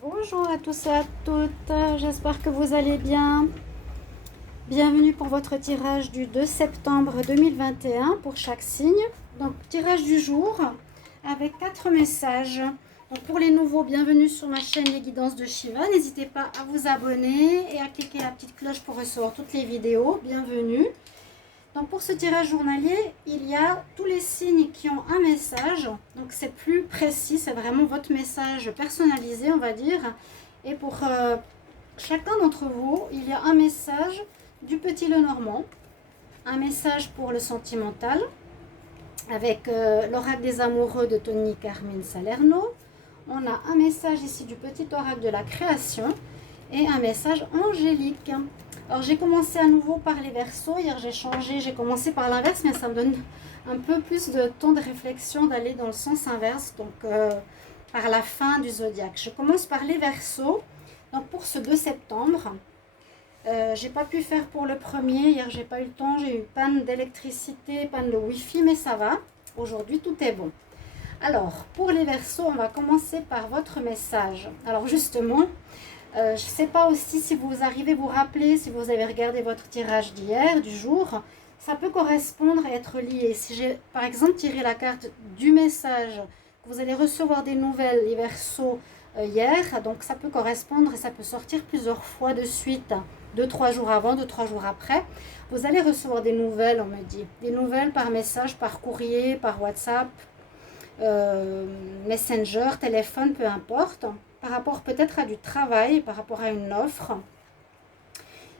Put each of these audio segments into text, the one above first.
Bonjour à tous et à toutes, j'espère que vous allez bien. Bienvenue pour votre tirage du 2 septembre 2021 pour chaque signe. Donc tirage du jour avec 4 messages. Donc pour les nouveaux, bienvenue sur ma chaîne Les Guidances de Shiva. N'hésitez pas à vous abonner et à cliquer la petite cloche pour recevoir toutes les vidéos. Bienvenue. Donc pour ce tirage journalier, il y a tous les signes qui ont un message. Donc c'est plus précis, c'est vraiment votre message personnalisé, on va dire. Et pour chacun d'entre vous, il y a un message du Petit Lenormand, un message pour le sentimental, avec l'oracle des amoureux de Tony Carmine Salerno. On a un message ici du petit oracle de la création et un message angélique. Alors j'ai commencé à nouveau par les Verseaux. Hier j'ai commencé par l'inverse, mais ça me donne un peu plus de temps de réflexion d'aller dans le sens inverse, donc par la fin du zodiaque. Je commence par les Verseaux. Donc pour ce 2 septembre, j'ai pas pu faire pour le premier. Hier j'ai pas eu le temps, j'ai eu panne d'électricité, panne de wifi, mais ça va. Aujourd'hui tout est bon. Alors pour les Verseaux, on va commencer par votre message. Alors justement, je ne sais pas aussi si vous arrivez à vous rappeler, si vous avez regardé votre tirage d'hier, du jour, ça peut correspondre et être lié. Si j'ai par exemple tiré la carte du message, que vous allez recevoir des nouvelles, les Verseaux, hier, donc ça peut correspondre et ça peut sortir plusieurs fois de suite, 2-3 jours avant, 2-3 jours après. Vous allez recevoir des nouvelles, on me dit, des nouvelles par message, par courrier, par WhatsApp, Messenger, téléphone, peu importe, par rapport peut-être à du travail, par rapport à une offre.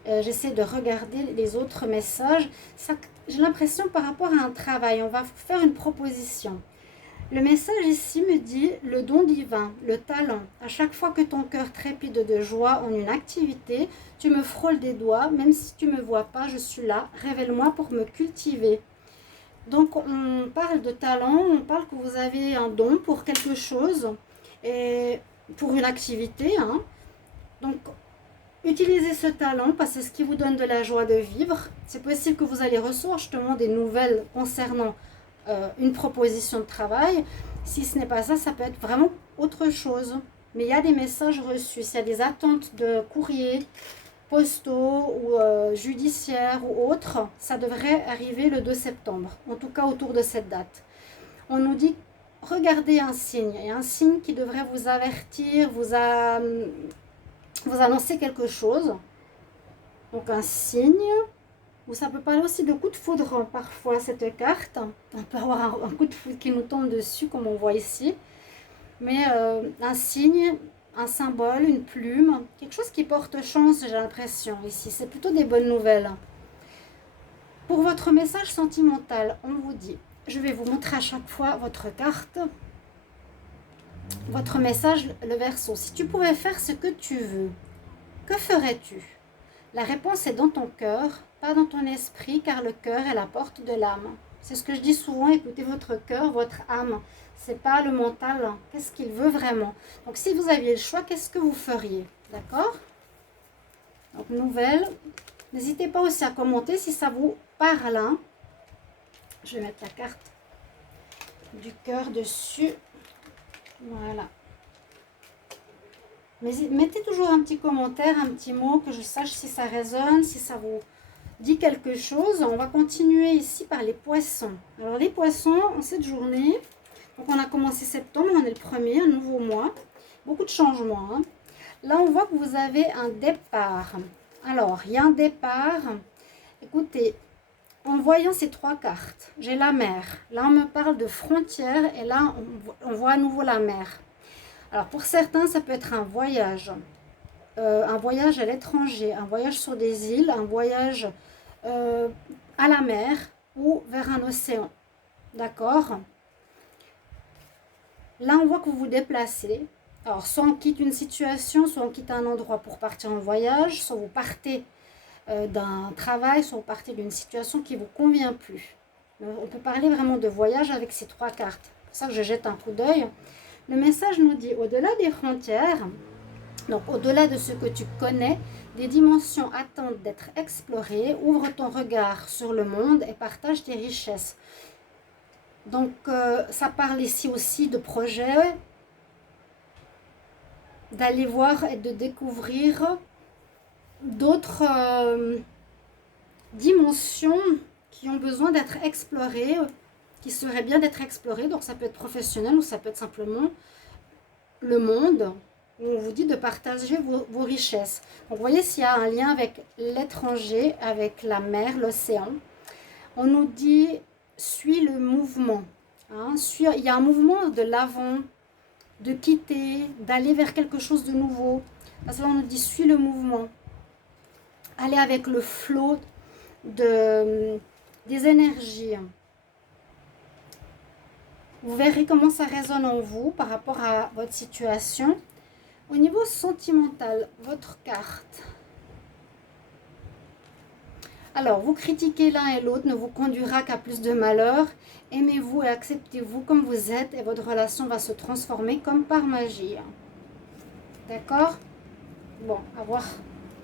J'essaie de regarder les autres messages. J'ai l'impression par rapport à un travail, on va vous faire une proposition. Le message ici me dit le don divin, le talent. À chaque fois que ton cœur trépide de joie en une activité, tu me frôles des doigts, même si tu ne me vois pas, je suis là. Révèle-moi pour me cultiver. Donc on parle de talent, on parle que vous avez un don pour quelque chose et pour une activité. Donc utilisez ce talent parce que c'est ce qui vous donne de la joie de vivre. C'est possible que vous allez recevoir justement des nouvelles concernant une proposition de travail. Si ce n'est pas ça, ça peut être vraiment autre chose. Mais il y a des messages reçus, s'il y a des attentes de courrier, postaux ou judiciaires ou autres, ça devrait arriver le 2 septembre, en tout cas autour de cette date. On nous dit, regardez un signe, et un signe qui devrait vous avertir, vous annoncer quelque chose. Donc un signe, ou ça peut parler aussi de coup de foudre parfois, cette carte. On peut avoir un coup de foudre qui nous tombe dessus, comme on voit ici. Mais un signe, un symbole, une plume, quelque chose qui porte chance, j'ai l'impression ici. C'est plutôt des bonnes nouvelles. Pour votre message sentimental, on vous dit, je vais vous montrer à chaque fois votre carte, votre message, le Verseau. Si tu pouvais faire ce que tu veux, que ferais-tu? La réponse est dans ton cœur, pas dans ton esprit, car le cœur est la porte de l'âme. C'est ce que je dis souvent, écoutez votre cœur, votre âme. C'est pas le mental. Qu'est-ce qu'il veut vraiment? Donc si vous aviez le choix, qu'est-ce que vous feriez? D'accord? Donc nouvelle. N'hésitez pas aussi à commenter si ça vous parle. Je vais mettre la carte du cœur dessus. Voilà. Mais mettez toujours un petit commentaire, un petit mot, que je sache si ça résonne, si ça vous dit quelque chose. On va continuer ici par les poissons. Alors les poissons, en cette journée, donc on a commencé septembre, on est le premier, un nouveau mois. Beaucoup de changements. Là, on voit que vous avez un départ. Alors, il y a un départ. Écoutez, en voyant ces trois cartes, j'ai la mer. Là, on me parle de frontières et là, on voit à nouveau la mer. Alors, pour certains, ça peut être un voyage à l'étranger, un voyage sur des îles, un voyage à la mer ou vers un océan. D'accord? Là, on voit que vous vous déplacez. Alors, soit on quitte une situation, soit on quitte un endroit pour partir en voyage, soit vous partez d'un travail, soit vous partez d'une situation qui ne vous convient plus. On peut parler vraiment de voyage avec ces trois cartes. C'est pour ça que je jette un coup d'œil. Le message nous dit, au-delà des frontières, donc au-delà de ce que tu connais, des dimensions attendent d'être explorées. Ouvre ton regard sur le monde et partage tes richesses. Donc ça parle ici aussi de projets, d'aller voir et de découvrir d'autres dimensions qui ont besoin d'être explorées, qui seraient bien d'être explorées. Donc ça peut être professionnel ou ça peut être simplement le monde, où on vous dit de partager vos richesses. Donc vous voyez s'il y a un lien avec l'étranger, avec la mer, l'océan. On nous dit, suis le mouvement. Hein, il y a un mouvement de l'avant, de quitter, d'aller vers quelque chose de nouveau. Parce que là, on nous dit, suis le mouvement. Allez avec le flot des énergies. Vous verrez comment ça résonne en vous par rapport à votre situation. Au niveau sentimental, votre carte. Alors, vous critiquer l'un et l'autre ne vous conduira qu'à plus de malheur. Aimez-vous et acceptez-vous comme vous êtes et votre relation va se transformer comme par magie. D'accord? Bon, à voir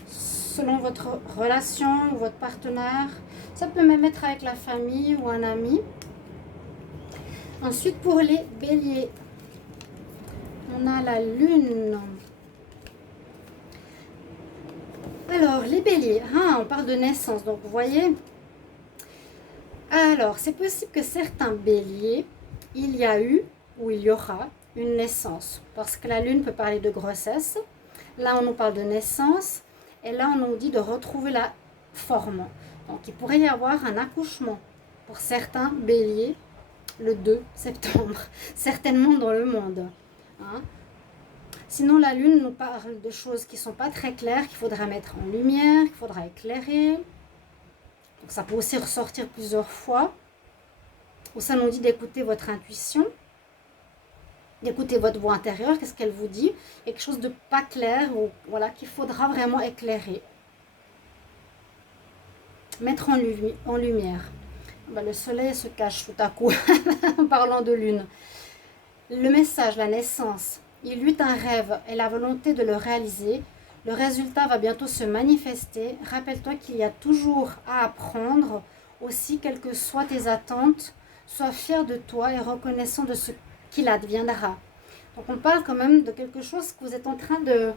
selon votre relation ou votre partenaire. Ça peut même être avec la famille ou un ami. Ensuite, pour les béliers, on a la lune. Alors, les béliers, on parle de naissance, donc vous voyez. Alors, c'est possible que certains béliers, il y a eu ou il y aura une naissance. Parce que la lune peut parler de grossesse. Là, on nous parle de naissance. Et là, on nous dit de retrouver la forme. Donc, il pourrait y avoir un accouchement pour certains béliers le 2 septembre. Certainement dans le monde. Hein. Sinon, la lune nous parle de choses qui ne sont pas très claires, qu'il faudra mettre en lumière, qu'il faudra éclairer. Donc, ça peut aussi ressortir plusieurs fois. Ou ça nous dit d'écouter votre intuition, d'écouter votre voix intérieure, qu'est-ce qu'elle vous dit. Quelque chose de pas clair, ou voilà, qu'il faudra vraiment éclairer. Mettre en lumière. Ben, le soleil se cache tout à coup en parlant de lune. Le message, la naissance. Il eut un rêve et la volonté de le réaliser. Le résultat va bientôt se manifester. Rappelle-toi qu'il y a toujours à apprendre. Aussi, quelles que soient tes attentes, sois fier de toi et reconnaissant de ce qu'il adviendra. Donc, on parle quand même de quelque chose que vous êtes en train de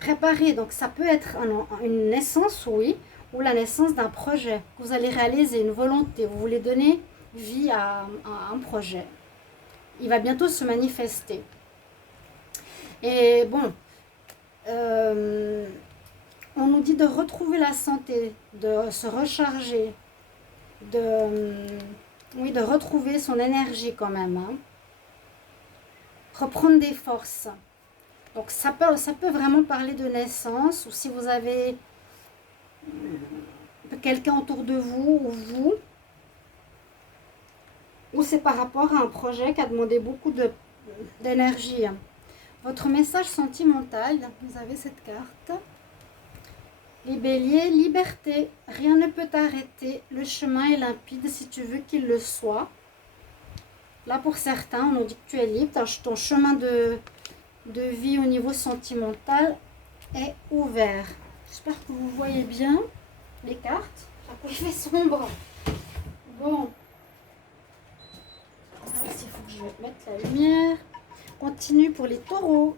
préparer. Donc, ça peut être une naissance, oui, ou la naissance d'un projet que vous allez réaliser, une volonté. Vous voulez donner vie à un projet. Il va bientôt se manifester. Et bon, on nous dit de retrouver la santé, de se recharger, de retrouver son énergie quand même. Hein. Reprendre des forces. Donc ça peut vraiment parler de naissance, ou si vous avez quelqu'un autour de vous, ou vous, ou c'est par rapport à un projet qui a demandé beaucoup d'énergie. Votre message sentimental, vous avez cette carte. Les béliers, liberté. Rien ne peut t'arrêter. Le chemin est limpide si tu veux qu'il le soit. Là, pour certains, on nous dit que tu es libre. Ton chemin de vie au niveau sentimental est ouvert. J'espère que vous voyez bien les cartes. Après, il fait sombre. Bon. Il faut que je mette la lumière. Continue pour les taureaux.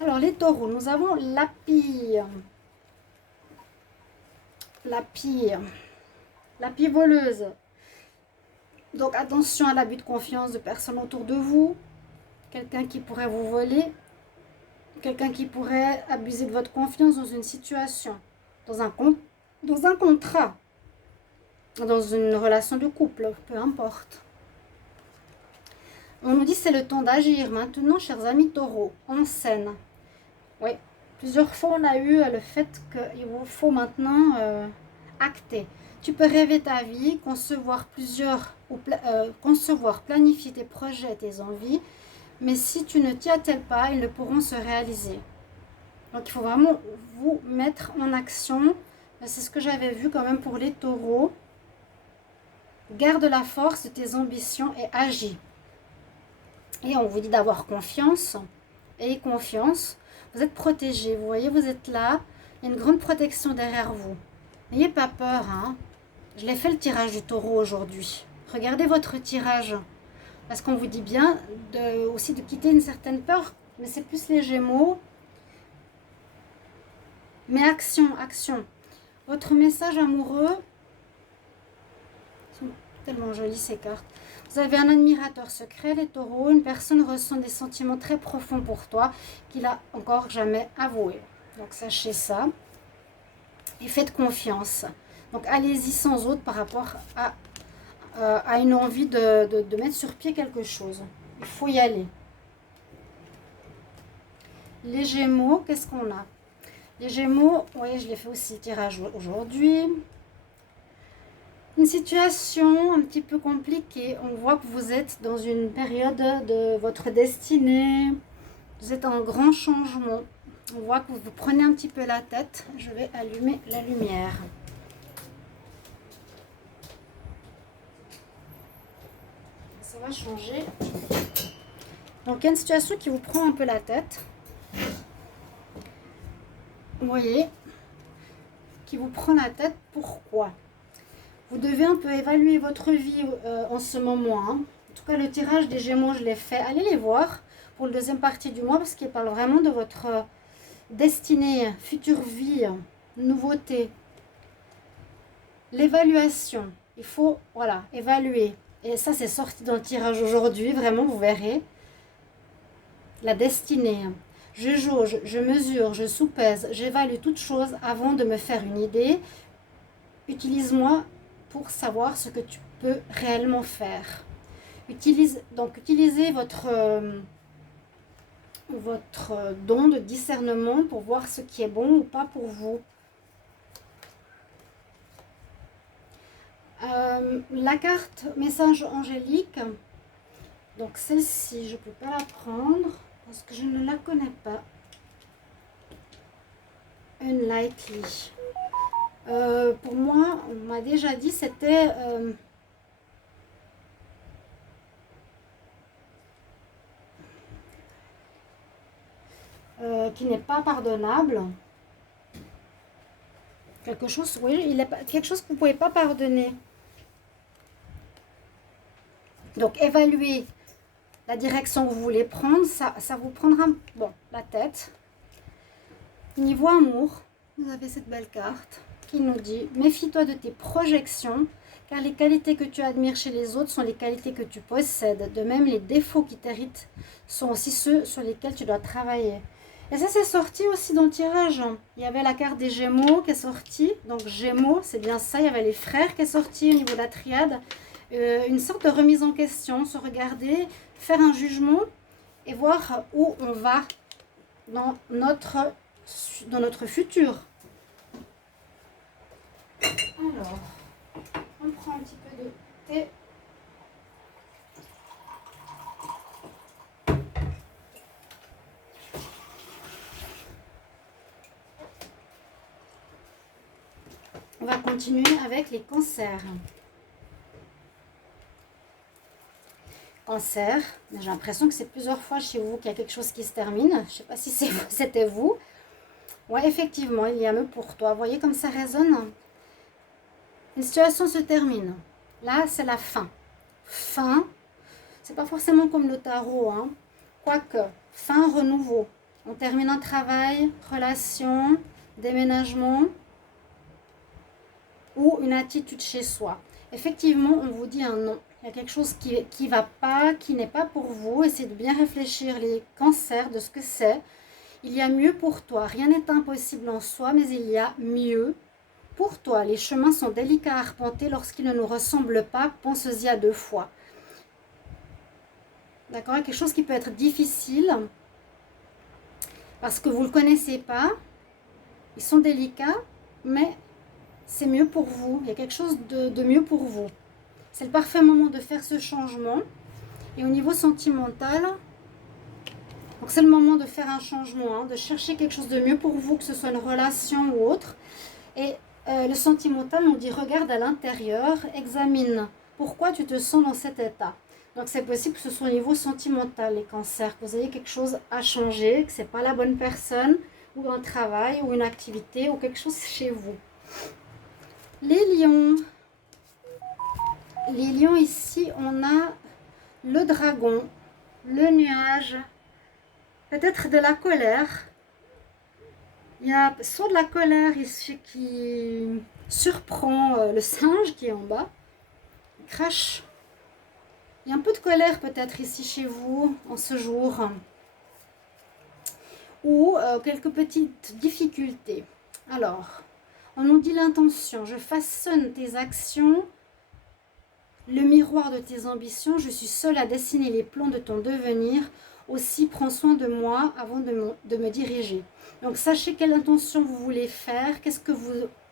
Alors, les taureaux, nous avons la pie. La pie voleuse. Donc, attention à l'abus de confiance de personnes autour de vous. Quelqu'un qui pourrait vous voler. Quelqu'un qui pourrait abuser de votre confiance dans une situation. Dans un contrat. Dans une relation de couple, peu importe. On nous dit que c'est le temps d'agir maintenant, chers amis taureaux, en scène. Oui, plusieurs fois on a eu le fait qu'il vous faut maintenant acter. Tu peux rêver ta vie, concevoir planifier tes projets, tes envies, mais si tu ne t'y attelles pas, ils ne pourront se réaliser. Donc il faut vraiment vous mettre en action. C'est ce que j'avais vu quand même pour les taureaux. Garde la force de tes ambitions et agis. Et on vous dit d'avoir confiance. Ayez confiance. Vous êtes protégés. Vous voyez, vous êtes là. Il y a une grande protection derrière vous. N'ayez pas peur. Hein. Je l'ai fait le tirage du taureau aujourd'hui. Regardez votre tirage. Parce qu'on vous dit bien aussi de quitter une certaine peur mais c'est plus les Gémeaux. Mais action, action. Votre message amoureux, ils sont tellement jolies ces cartes. Vous avez un admirateur secret, les taureaux. Une personne ressent des sentiments très profonds pour toi qu'il n'a encore jamais avoué. Donc sachez ça. Et faites confiance. Donc allez-y sans autre par rapport à une envie de mettre sur pied quelque chose. Il faut y aller. Les Gémeaux, qu'est-ce qu'on a? Les Gémeaux, oui, je l'ai fait aussi le tirage aujourd'hui. Une situation un petit peu compliquée. On voit que vous êtes dans une période de votre destinée. Vous êtes en grand changement. On voit que vous prenez un petit peu la tête. Je vais allumer la lumière. Ça va changer. Donc, il y a une situation qui vous prend un peu la tête. Vous voyez, qui vous prend la tête. Pourquoi? Vous devez un peu évaluer votre vie en ce moment. Hein. En tout cas, le tirage des Gémeaux, je l'ai fait. Allez les voir pour la deuxième partie du mois parce qu'il parle vraiment de votre destinée, future vie, nouveauté. L'évaluation. Il faut, voilà, évaluer. Et ça, c'est sorti dans le tirage aujourd'hui. Vraiment, vous verrez. La destinée. Je jauge, je mesure, je soupèse, j'évalue toute chose avant de me faire une idée. Utilise-moi pour savoir ce que tu peux réellement faire. Utilisez votre don de discernement pour voir ce qui est bon ou pas pour vous. La carte message angélique, donc celle-ci, je ne peux pas la prendre parce que je ne la connais pas. Unlikely. Pour moi, on m'a déjà dit c'était qui n'est pas pardonnable. Quelque chose, oui, quelque chose que vous ne pouvez pas pardonner. Donc, évaluez la direction que vous voulez prendre. Ça vous prendra la tête. Niveau amour, vous avez cette belle carte qui nous dit « Méfie-toi de tes projections, car les qualités que tu admires chez les autres sont les qualités que tu possèdes. De même, les défauts qui t'irritent sont aussi ceux sur lesquels tu dois travailler. » Et ça, c'est sorti aussi dans le tirage. Il y avait la carte des Gémeaux qui est sortie. Donc, Gémeaux, c'est bien ça. Il y avait les frères qui est sorti au niveau de la triade. Une sorte de remise en question, se regarder, faire un jugement et voir où on va dans notre futur. Alors, on prend un petit peu de thé. On va continuer avec les cancers. Cancer, j'ai l'impression que c'est plusieurs fois chez vous qu'il y a quelque chose qui se termine. Je ne sais pas si c'était vous. Oui, effectivement, il y a me pour toi. Vous voyez comme ça résonne? Une situation se termine. Là, c'est la fin. Fin, c'est pas forcément comme le tarot, hein. Quoique, fin, renouveau. On termine un travail, relation, déménagement ou une attitude chez soi. Effectivement, on vous dit un non. Il y a quelque chose qui va pas, qui n'est pas pour vous. Essayez de bien réfléchir les cancers de ce que c'est. Il y a mieux pour toi. Rien n'est impossible en soi, mais il y a mieux pour toi. Les chemins sont délicats à arpenter lorsqu'ils ne nous ressemblent pas. Pense-y à 2 fois. D'accord? Quelque chose qui peut être difficile parce que vous ne le connaissez pas. Ils sont délicats, mais c'est mieux pour vous. Il y a quelque chose de mieux pour vous. C'est le parfait moment de faire ce changement. Et au niveau sentimental, donc c'est le moment de faire un changement, hein, de chercher quelque chose de mieux pour vous, que ce soit une relation ou autre. Et le sentimental, on dit regarde à l'intérieur, examine pourquoi tu te sens dans cet état. Donc c'est possible que ce soit au niveau sentimental, les cancers, que vous ayez quelque chose à changer, que ce n'est pas la bonne personne, ou un travail, ou une activité, ou quelque chose chez vous. Les lions. Les lions, ici, on a le dragon, le nuage peut-être de la colère. Il y a soit de la colère ici qui surprend le singe qui est en bas, il crache. Il y a un peu de colère peut-être ici chez vous en ce jour. Ou quelques petites difficultés. Alors, on nous dit l'intention. Je façonne tes actions, le miroir de tes ambitions. Je suis seule à dessiner les plans de ton devenir. Aussi, prends soin de moi avant de me diriger. Donc, sachez quelle intention vous voulez faire,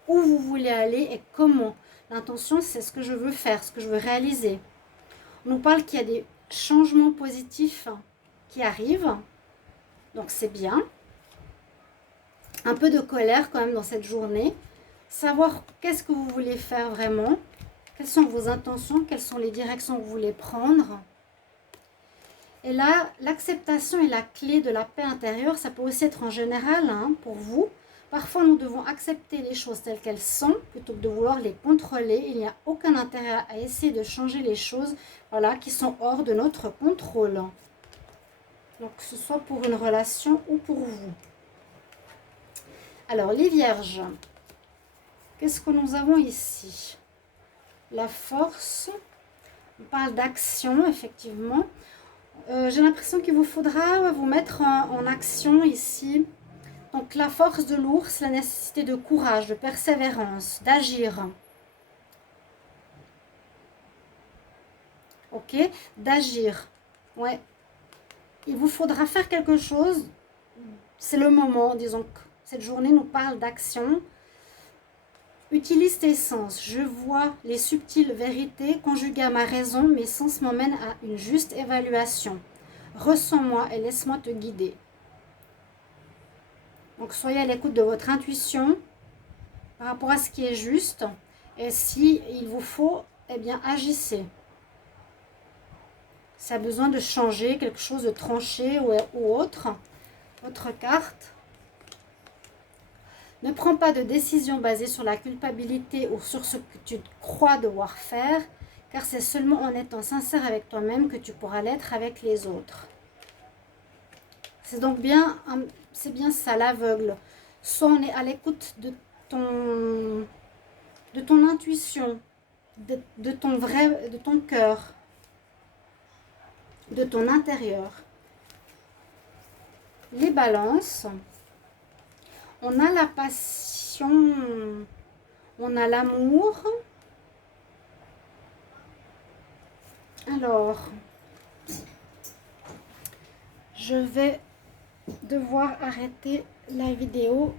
où vous voulez aller et comment. L'intention, c'est ce que je veux faire, ce que je veux réaliser. On nous parle qu'il y a des changements positifs qui arrivent. Donc, c'est bien. Un peu de colère quand même dans cette journée. Savoir qu'est-ce que vous voulez faire vraiment. Quelles sont vos intentions, quelles sont les directions que vous voulez prendre. Et là, l'acceptation est la clé de la paix intérieure. Ça peut aussi être en général pour vous. Parfois, nous devons accepter les choses telles qu'elles sont plutôt que de vouloir les contrôler. Il n'y a aucun intérêt à essayer de changer les choses qui sont hors de notre contrôle. Donc, que ce soit pour une relation ou pour vous. Alors, les vierges, qu'est-ce que nous avons ici? La force, on parle d'action, effectivement. J'ai l'impression qu'il vous faudra vous mettre en action ici. Donc, la force de l'ours, la nécessité de courage, de persévérance, d'agir. Ok? D'agir. Ouais. Il vous faudra faire quelque chose. C'est le moment, disons que cette journée nous parle d'action. Utilise tes sens. Je vois les subtiles vérités conjuguées à ma raison. Mes sens m'emmènent à une juste évaluation. Ressens-moi et laisse-moi te guider. Donc, soyez à l'écoute de votre intuition par rapport à ce qui est juste. Et si il vous faut, eh bien, agissez. Ça a besoin de changer, quelque chose de tranché ou autre. Votre carte. Ne prends pas de décision basée sur la culpabilité ou sur ce que tu crois devoir faire, car c'est seulement en étant sincère avec toi-même que tu pourras l'être avec les autres. C'est donc bien, c'est bien ça, l'aveugle. Soit on est à l'écoute de ton intuition, de ton cœur, de ton intérieur. Les balances. On a la passion, on a l'amour. Alors, je vais devoir arrêter la vidéo